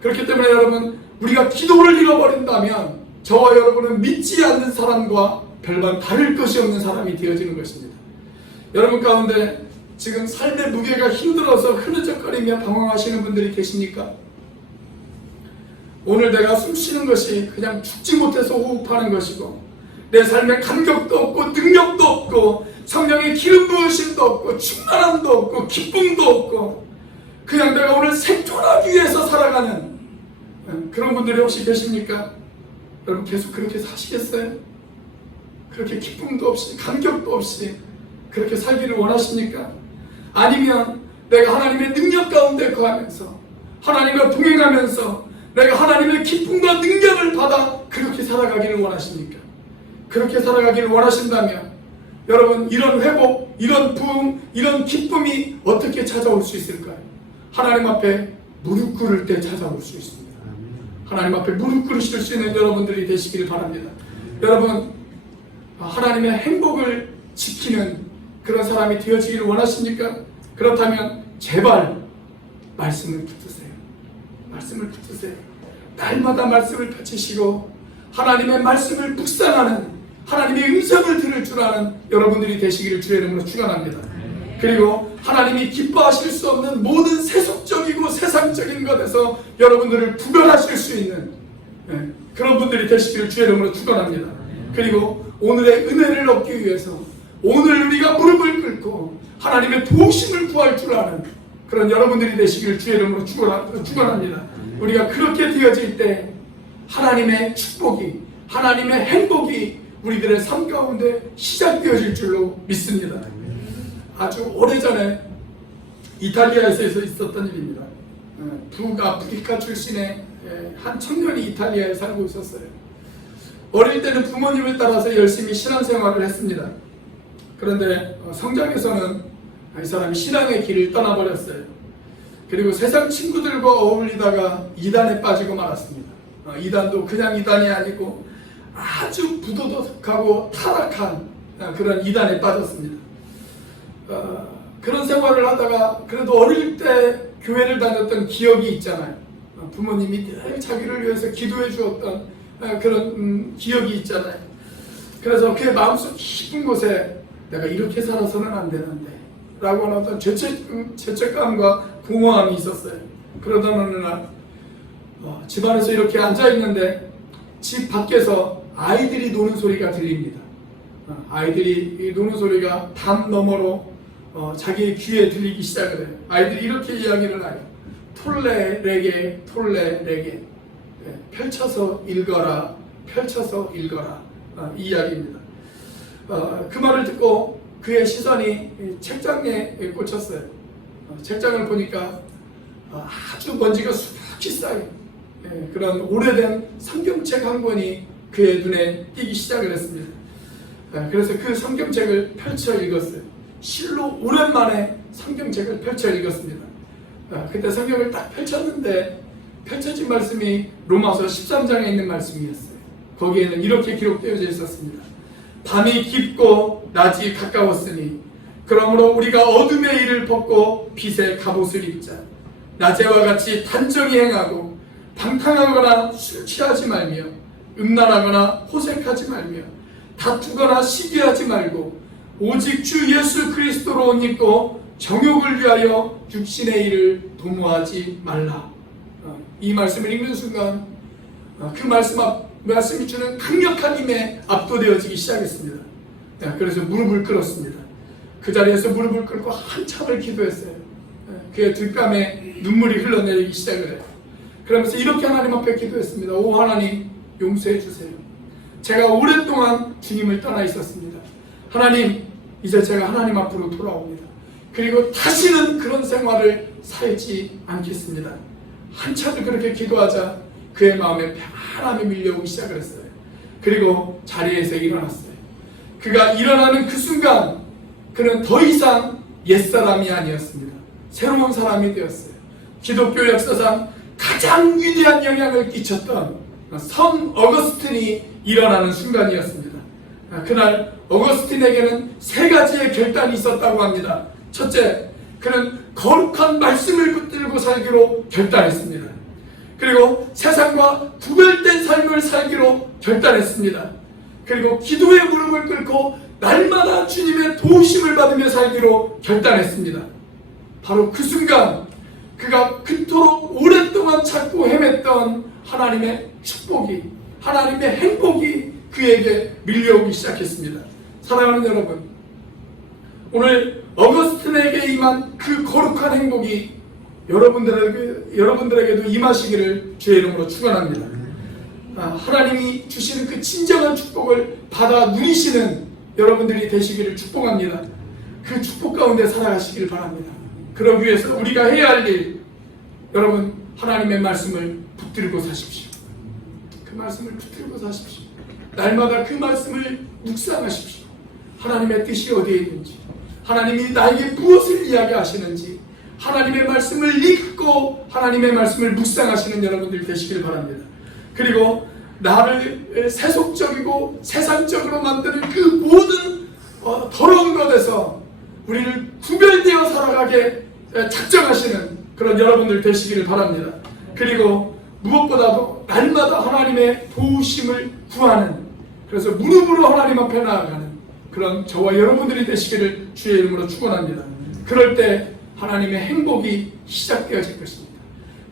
그렇기 때문에 여러분, 우리가 기도를 잃어버린다면 저와 여러분은 믿지 않는 사람과 별반 다를 것이 없는 사람이 되어지는 것입니다. 여러분 가운데 지금 삶의 무게가 힘들어서 흐느적거리며 방황하시는 분들이 계십니까? 오늘 내가 숨 쉬는 것이 그냥 죽지 못해서 호흡하는 것이고, 내 삶에 감격도 없고 능력도 없고 성령의 기름 부으심도 없고 충만함도 없고 기쁨도 없고 그냥 내가 오늘 생존하기 위해서 살아가는 그런 분들이 혹시 계십니까? 여러분 계속 그렇게 사시겠어요? 그렇게 기쁨도 없이 감격도 없이 그렇게 살기를 원하십니까? 아니면 내가 하나님의 능력 가운데 거하면서 하나님과 동행하면서 내가 하나님의 기쁨과 능력을 받아 그렇게 살아가기를 원하십니까? 그렇게 살아가기를 원하신다면 여러분 이런 회복, 이런 부흥, 이런 기쁨이 어떻게 찾아올 수 있을까요? 하나님 앞에 무릎 꿇을 때 찾아올 수 있습니다. 하나님 앞에 무릎 꿇으실 수 있는 여러분들이 되시기를 바랍니다. 여러분 하나님의 행복을 지키는 그런 사람이 되어지기를 원하십니까? 그렇다면 제발 말씀을 붙드세요. 말씀을 붙드세요. 날마다 말씀을 펼치시고 하나님의 말씀을 묵상하는 하나님의 음성을 들을 줄 아는 여러분들이 되시기를 주의 이름으로 축원합니다. 그리고 하나님이 기뻐하실 수 없는 모든 세속적이고 세상적인 것에서 여러분들을 구별하실 수 있는 그런 분들이 되시기를 주의 이름으로 축원합니다. 그리고 오늘의 은혜를 얻기 위해서 오늘 우리가 무릎을 꿇고 하나님의 도우심을 구할 줄 아는 그런 여러분들이 되시기를 주의 이름으로 축원합니다. 우리가 그렇게 되어질 때 하나님의 축복이 하나님의 행복이 우리들의 삶 가운데 시작되어질 줄로 믿습니다. 아주 오래전에 이탈리아에서 있었던 일입니다. 북아프리카 출신의 한 청년이 이탈리아에 살고 있었어요. 어릴 때는 부모님을 따라서 열심히 신앙생활을 했습니다. 그런데 성장에서는 이 사람이 신앙의 길을 떠나버렸어요. 그리고 세상 친구들과 어울리다가 이단에 빠지고 말았습니다. 이단도 그냥 이단이 아니고 아주 부도덕하고 타락한 그런 이단에 빠졌습니다. 그런 생활을 하다가 그래도 어릴 때 교회를 다녔던 기억이 있잖아요. 부모님이 늘 자기를 위해서 기도해 주었던 그런 기억이 있잖아요. 그래서 그의 마음속 깊은 곳에 내가 이렇게 살아서는 안 되는데 라고 하는 어떤 죄책감과 공허함이 있었어요. 그러던 어느 날 집안에서 이렇게 앉아있는데 집 밖에서 아이들이 노는 소리가 들립니다. 아이들이 노는 소리가 담 너머로 자기의 귀에 들리기 시작을 해요. 아이들이 이렇게 이야기를 해요. 톨레 레게 톨레 레게 펼쳐서 읽어라 펼쳐서 읽어라 이 이야기입니다. 그 말을 듣고 그의 시선이 책장에 꽂혔어요. 책장을 보니까 아주 먼지가 수북히 쌓인 그런 오래된 성경책 한 권이 그의 눈에 띄기 시작을 했습니다. 그래서 그 성경책을 펼쳐 읽었어요. 실로 오랜만에 성경책을 펼쳐 읽었습니다. 그때 성경을 딱 펼쳤는데 펼쳐진 말씀이 로마서 13장에 있는 말씀이었어요. 거기에는 이렇게 기록되어져 있었습니다. 밤이 깊고 낮이 가까웠으니 그러므로 우리가 어둠의 일을 벗고 빛의 갑옷을 입자. 낮에와 같이 단정히 행하고 방탕하거나 술 취하지 말며 음란하거나 호색하지 말며 다투거나 시기하지 말고 오직 주 예수 그리스도로 옷 입고 정욕을 위하여 육신의 일을 도모하지 말라. 이 말씀을 읽는 순간 그 말씀이 주는 강력한 힘에 압도되어지기 시작했습니다. 그래서 무릎을 꿇었습니다. 그 자리에서 무릎을 꿇고 한참을 기도했어요. 그의 뒷감에 눈물이 흘러내리기 시작을 해요. 그러면서 이렇게 하나님 앞에 기도했습니다. 오 하나님 용서해 주세요. 제가 오랫동안 주님을 떠나 있었습니다. 하나님 이제 제가 하나님 앞으로 돌아옵니다. 그리고 다시는 그런 생활을 살지 않겠습니다. 한참을 그렇게 기도하자 그의 마음에 편안함이 밀려오기 시작을 했어요. 그리고 자리에서 일어났어요. 그가 일어나는 그 순간 그는 더 이상 옛사람이 아니었습니다. 새로운 사람이 되었어요. 기독교 역사상 가장 위대한 영향을 끼쳤던 성 어거스틴이 일어나는 순간이었습니다. 그날 어거스틴에게는 세 가지의 결단이 있었다고 합니다. 첫째, 그는 거룩한 말씀을 붙들고 살기로 결단했습니다. 그리고 세상과 구별된 삶을 살기로 결단했습니다. 그리고 기도의 무릎을 꿇고 날마다 주님의 도우심을 받으며 살기로 결단했습니다. 바로 그 순간 그가 그토록 오랫동안 찾고 헤맸던 하나님의 축복이, 하나님의 행복이 그에게 밀려오기 시작했습니다. 사랑하는 여러분, 오늘 어거스틴에게 임한 그 거룩한 행복이 여러분들에게도 임하시기를 주의 이름으로 축원합니다. 하나님이 주시는 그 진정한 축복을 받아 누리시는 여러분들이 되시기를 축복합니다. 그 축복 가운데 살아가시길 바랍니다. 그러기 위해서 우리가 해야 할 일, 여러분 하나님의 말씀을 붙들고 사십시오. 그 말씀을 붙들고 사십시오. 날마다 그 말씀을 묵상하십시오. 하나님의 뜻이 어디에 있는지, 하나님이 나에게 무엇을 이야기하시는지, 하나님의 말씀을 읽고 하나님의 말씀을 묵상하시는 여러분들 되시길 바랍니다. 그리고 나를 세속적이고 세상적으로 만드는 그 모든 더러운 것에서 우리를 구별되어 살아가게 작정하시는 그런 여러분들 되시기를 바랍니다. 그리고 무엇보다도 날마다 하나님의 도우심을 구하는, 그래서 무릎으로 하나님 앞에 나아가는 그런 저와 여러분들이 되시기를 주의 이름으로 축원합니다. 그럴 때 하나님의 행복이 시작되어질 것입니다.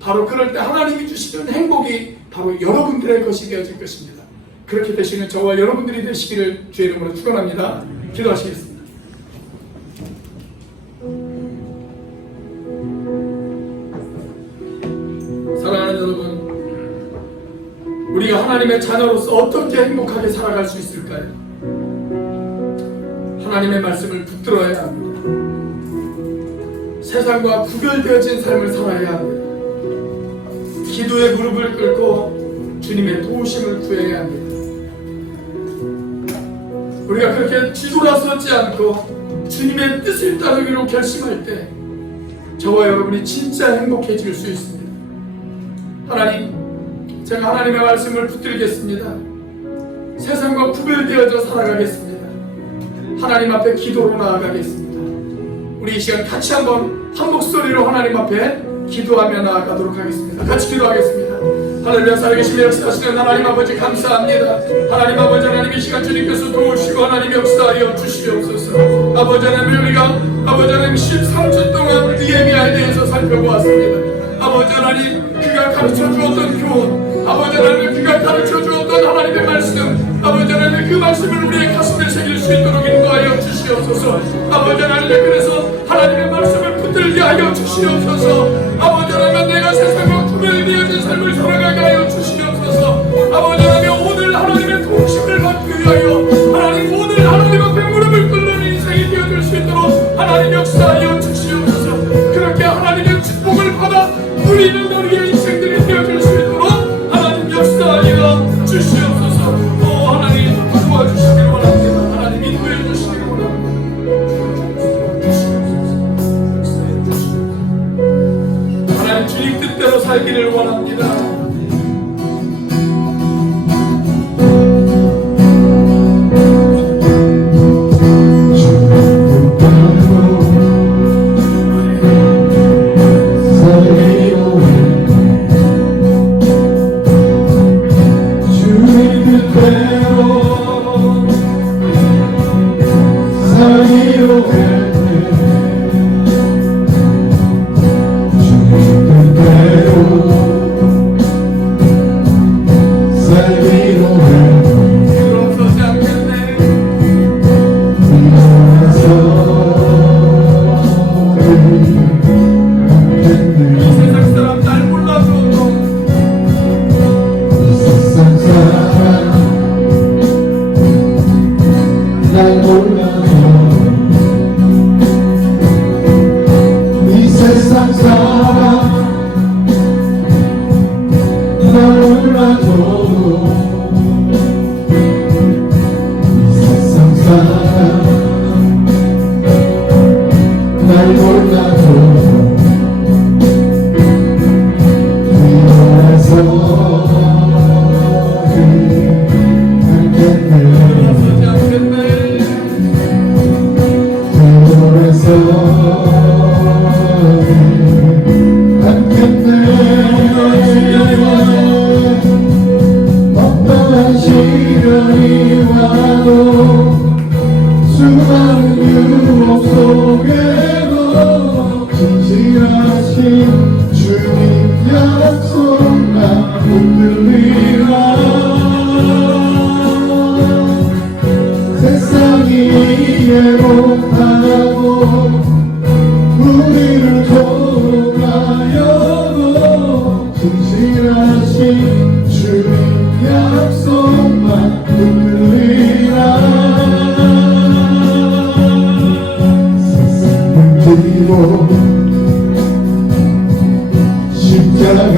바로 그럴 때 하나님이 주시는 행복이 바로 여러분들의 것이 되어질 것입니다. 그렇게 되시는 저와 여러분들이 되시기를 주의 이름으로 축원합니다. 기도하시겠습니다. 사랑하는 여러분, 우리가 하나님의 자녀로서 어떻게 행복하게 살아갈 수 있을까요? 하나님의 말씀을 붙들어야 합니다. 세상과 구별되어진 삶을 살아야 합니다. 기도의 무릎을 꿇고 주님의 도우심을 구해야 합니다. 우리가 그렇게 뒤돌아서지 않고 주님의 뜻을 따르기로 결심할 때 저와 여러분이 진짜 행복해질 수 있습니다. 하나님, 제가 하나님의 말씀을 붙들겠습니다. 세상과 구별되어져 살아가겠습니다. 하나님 앞에 기도로 나아가겠습니다. 우리 이 시간 같이 한번 한 목소리로 하나님 앞에 기도하며 나아가도록 하겠습니다. 같이 기도하겠습니다. 하나님 살아계시며 역사하시는 하나님 아버지 감사합니다. 하나님 아버지, 하나님 이 시간 주님께서 도우시고 하나님 역사하여 주시옵소서. 아버지 하나님, 우리가 아버지 하나님 13주 동안 느헤미야에 대해서 살펴보았습니다. 아버지 하나님, 그가 가르쳐 주었던 교훈, 아버지 하나님 그가 가르쳐 주었던 하나님의 말씀, 아버지 하나님 그 말씀을 우리의 가슴에 새길 수 있도록 인도하여 주시옵소서. 아버지 하나님, 그래서 하나님의 말씀을 붙들게 하여 주시옵소서. 아버지 하나님, 내가 세상과 구별되어진 삶을 살아가게 하여 주시옵소서. 아버지 하나님, 오늘 하나님의 도우심을 받기 위하여 하나님 오늘 하나님 앞에 무릎을 꿇는 인생이 되어질 수 있도록 하나님 역사하여 주시옵소서. 그렇게 하나님의 축복을 받아 누리는 우리의 인생들이 되어질 수 있도록 하나님 역사하여 주시옵소서. 하나님 도와주시기를 원합니다. 하나님 인도해 주시기를 원합니다. 하나님 주님 뜻대로 살기를 원합니다. 세상이 예고하고 십자가로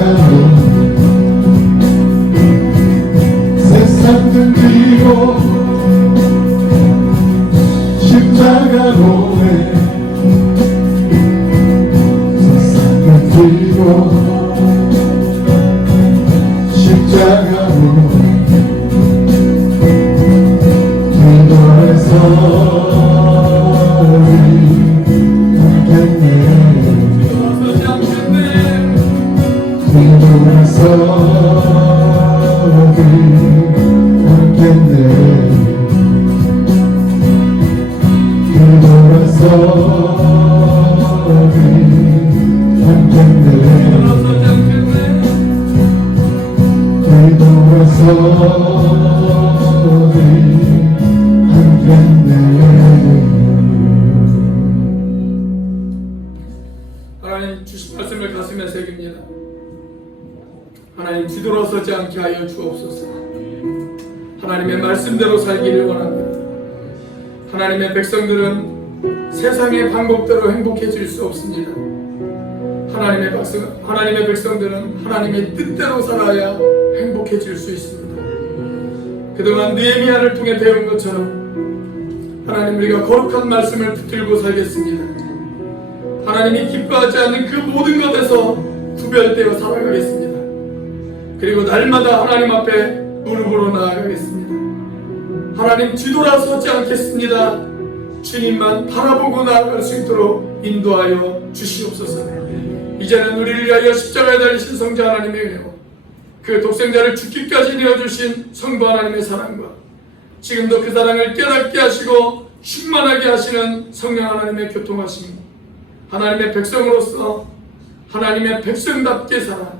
세상 등지고 십자가로 세상 등지고 십자가로 하나님 주신 말씀을 가슴에 새깁니다. 하나님 뒤돌아서지 않게 하여 주옵소서. 하나님의 말씀대로 살기를 원합니다. 하나님의 백성들은 세상의 방법대로 행복해질 수 없습니다. 하나님의 백성들은 하나님의 뜻대로 살아야 행복해질 수 있습니다. 그동안 느헤미야를 통해 배운 것처럼 하나님 우리가 거룩한 말씀을 붙들고 살겠습니다. 하나님이 기뻐하지 않는 그 모든 것에서 구별되어 살아가겠습니다. 그리고 날마다 하나님 앞에 무릎으로 나아가겠습니다. 하나님 뒤돌아서지 않겠습니다. 주님만 바라보고 나아갈 수 있도록 인도하여 주시옵소서. 이제는 우리를 위하여 십자가에 달리신 성자 하나님의 은혜와 그 독생자를 죽기까지 내어주신 성부 하나님의 사랑과 지금도 그 사랑을 깨닫게 하시고 충만하게 하시는 성령 하나님의 교통하심, 하나님의 백성으로서 하나님의 백성답게 살아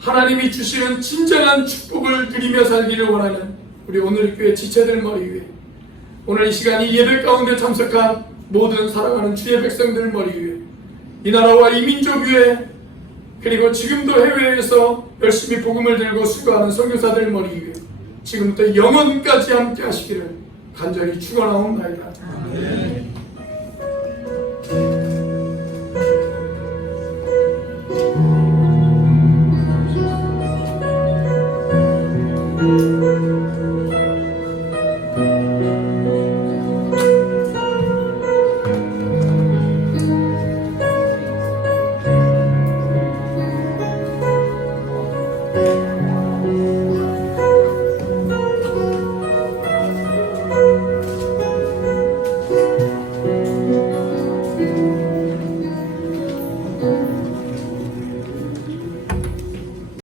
하나님이 주시는 진정한 축복을 누리며 살기를 원하는 우리 오늘 교회 지체들 머리 위에, 오늘 이 시간 이 예배 가운데 참석한 모든 사랑하는 주의 백성들 머리 위에, 이 나라와 이 민족 위에, 그리고 지금도 해외에서 열심히 복음을 들고 수고하는 선교사들 머리 위에 지금부터 영원까지 함께 하시기를 간절히 축원하옵나이다. 아멘.